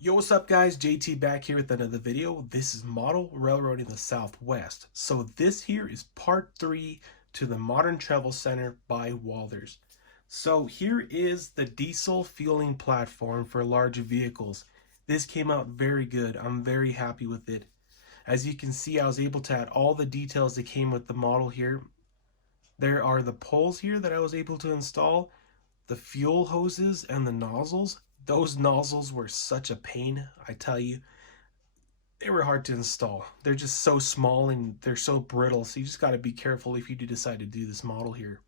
Yo, what's up guys? JT back here with another video. This is Model Railroading the Southwest. So this here is part 3 to the Modern Travel Center by Walthers. So here is the diesel fueling platform for large vehicles. This came out very good. I'm very happy with it. As you can see, I was able to add all the details that came with the model here. There are the poles here that I was able to install, the fuel hoses and the nozzles. Those nozzles were such a pain, I tell you. They were hard to install. They're just so small and they're so brittle, so you just got to be careful if you do decide to do this model here.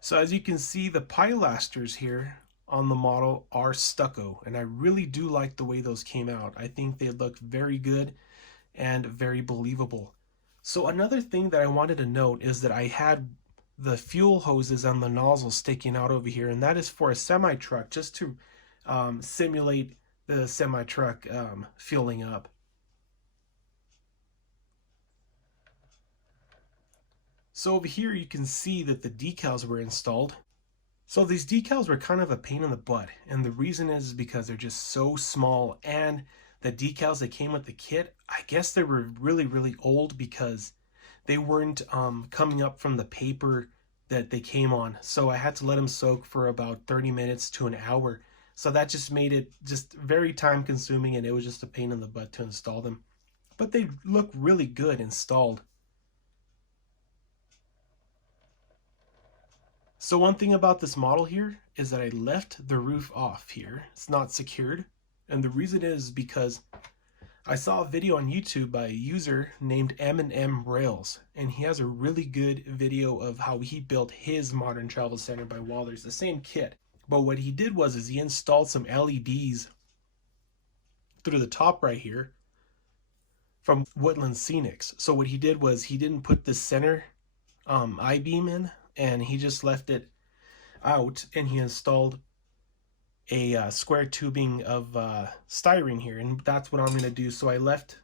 So as you can see, the pilasters here on the model are stucco, and I really do like the way those came out. I think they look very good and very believable. So another thing that I wanted to note is that I had the fuel hoses and the nozzles sticking out over here, and that is for a semi-truck, just to simulate the semi-truck fueling up. So over here you can see that the decals were installed. So these decals were kind of a pain in the butt, and the reason is because they're just so small, and the decals that came with the kit, I guess they were really old because they weren't coming up from the paper that they came on. So I had to let them soak for about 30 minutes to an hour. So that just made it just very time consuming, and it was just a pain in the butt to install them. But they look really good installed. So one thing about this model here is that I left the roof off here. It's not secured. And the reason is because I saw a video on YouTube by a user named M&M Rails, and he has a really good video of how he built his Modern Travel Center by Walthers, the same kit. But what he did was he installed some LEDs through the top right here from Woodland Scenics. So what he did was he didn't put the center I-beam in, and he just left it out, and he installed a square tubing of styrene here, and that's what I'm going to do. So I left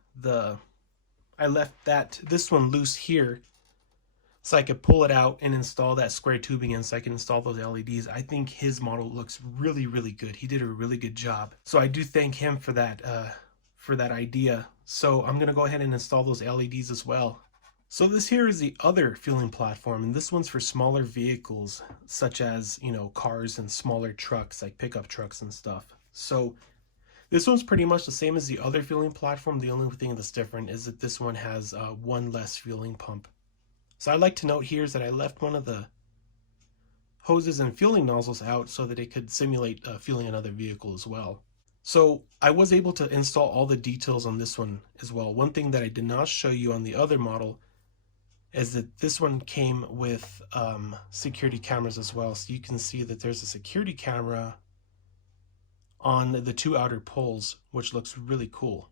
this one loose here so I could pull it out and install that square tubing in, so I can install those LEDs. I think his model looks really good. He did a really good job, so I do thank him for that idea. So I'm going to go ahead and install those LEDs as well. So this here is the other fueling platform, and this one's for smaller vehicles, such as, cars and smaller trucks, like pickup trucks and stuff. So this one's pretty much the same as the other fueling platform. The only thing that's different is that this one has one less fueling pump. So I'd like to note here is that I left one of the hoses and fueling nozzles out so that it could simulate fueling another vehicle as well. So I was able to install all the details on this one as well. One thing that I did not show you on the other model is that this one came with security cameras as well. So you can see that there's a security camera on the two outer poles, which looks really cool.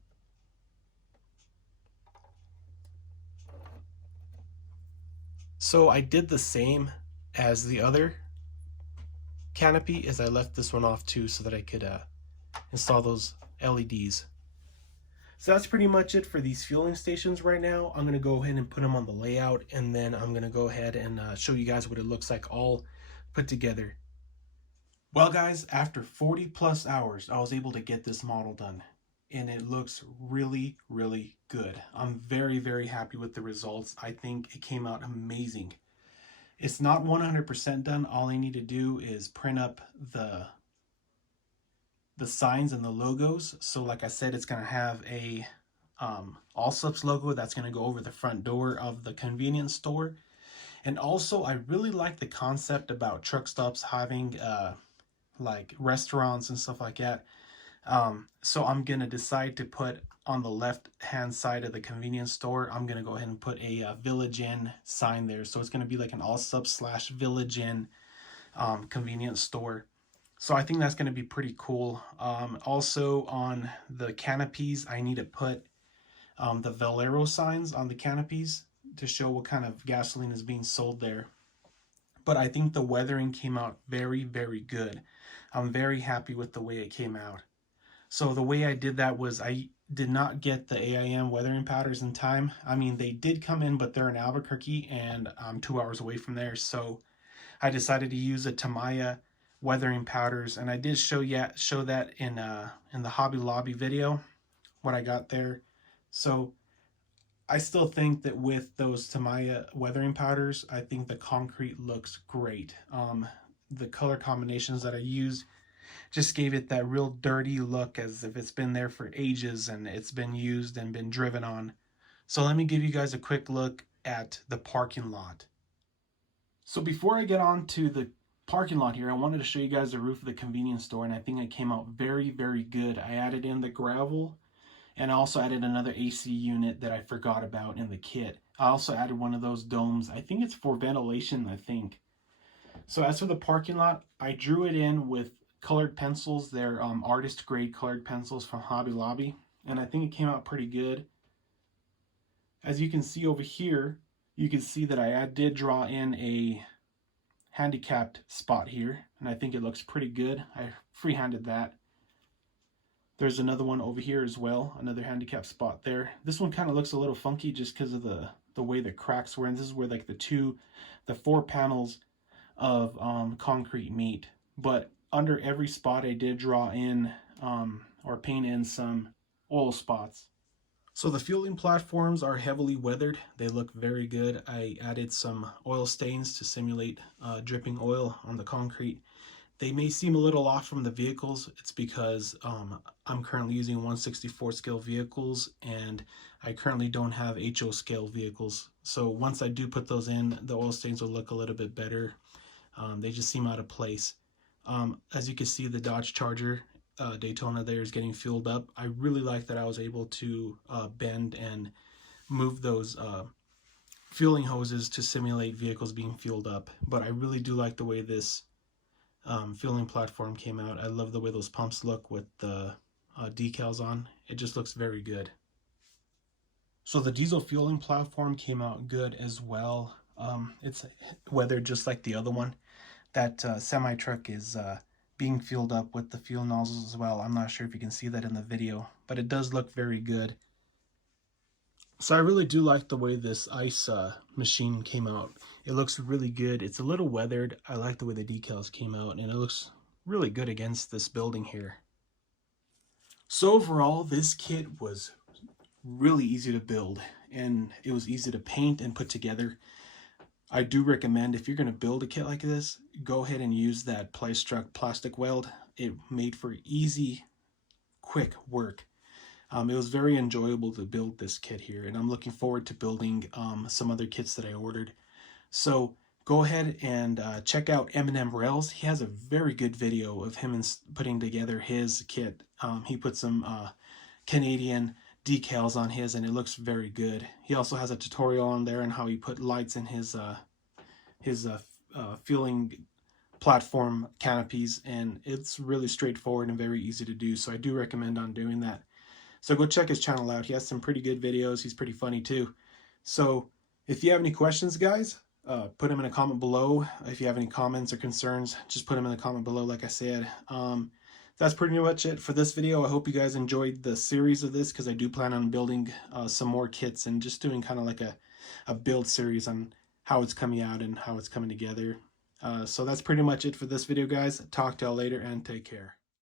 So I did the same as the other canopy, as I left this one off too so that I could install those LEDs. So that's pretty much it for these fueling stations right now. I'm going to go ahead and put them on the layout, and then I'm going to go ahead and show you guys what it looks like all put together. Well guys, after 40 plus hours, I was able to get this model done, and it looks really good. I'm very happy with the results. I think it came out amazing. It's not 100% done. All I need to do is print up the signs and the logos. So like I said, it's going to have a Allsups logo that's going to go over the front door of the convenience store. And also, I really like the concept about truck stops having like restaurants and stuff like that. So I'm going to decide to put on the left hand side of the convenience store, I'm going to go ahead and put a Village Inn sign there. So it's going to be like an Allsups / Village Inn convenience store. So I think that's going to be pretty cool. Also on the canopies, I need to put the Valero signs on the canopies to show what kind of gasoline is being sold there. But I think the weathering came out very good. I'm very happy with the way it came out. So the way I did that was I did not get the AIM weathering powders in time. I mean, they did come in, but they're in Albuquerque, and I'm 2 hours away from there. So I decided to use a Tamaya weathering powders, and I did show that in the Hobby Lobby video what I got there. So I still think that with those Tamaya weathering powders, I think the concrete looks great. The color combinations that I used just gave it that real dirty look, as if it's been there for ages and it's been used and been driven on. So let me give you guys a quick look at the parking lot. So before I get on to the parking lot here, I wanted to show you guys the roof of the convenience store, and I think it came out very, very good. I added in the gravel, and I also added another AC unit that I forgot about in the kit. I also added one of those domes. I think it's for ventilation, I think. So as for the parking lot, I drew it in with colored pencils. They're artist grade colored pencils from Hobby Lobby, and I think it came out pretty good. As you can see over here, you can see that I did draw in a handicapped spot here, and I think it looks pretty good. I freehanded that. There's another one over here as well, another handicapped spot there. This one kind of looks a little funky just because of the way the cracks were, and this is where like the 4 panels of concrete meet. But under every spot I did draw in or paint in some oil spots. So the fueling platforms are heavily weathered. They look very good. I added some oil stains to simulate dripping oil on the concrete. They may seem a little off from the vehicles. It's because I'm currently using 1/64 scale vehicles, and I currently don't have HO scale vehicles. So once I do put those in, the oil stains will look a little bit better. They just seem out of place. As you can see, the Dodge Charger Daytona there is getting fueled up. I really like that I was able to bend and move those fueling hoses to simulate vehicles being fueled up. But I really do like the way this fueling platform came out. I love the way those pumps look with the decals on. It just looks very good. So the diesel fueling platform came out good as well. It's weathered just like the other one. That semi truck is being fueled up with the fuel nozzles as well. I'm not sure if you can see that in the video, but it does look very good. So I really do like the way this ice machine came out. It looks really good. It's a little weathered. I like the way the decals came out, and it looks really good against this building here. So overall, this kit was really easy to build, and it was easy to paint and put together. I do recommend, if you're going to build a kit like this, go ahead and use that Plystruck plastic weld. It made for easy, quick work. It was very enjoyable to build this kit here, and I'm looking forward to building some other kits that I ordered. So go ahead and check out M&M Rails. He has a very good video of him putting together his kit. He put some Canadian decals on his, and it looks very good. He also has a tutorial on there on how he put lights in his fueling platform canopies, and it's really straightforward and very easy to do. So I do recommend on doing that. So go check his channel out. He has some pretty good videos. He's pretty funny too. So if you have any questions, guys, put them in a comment below. If you have any comments or concerns, just put them in the comment below, like I said. That's pretty much it for this video. I hope you guys enjoyed the series of this, because I do plan on building some more kits and just doing kind of like a build series on how it's coming out and how it's coming together. So that's pretty much it for this video, guys. Talk to y'all later, and take care.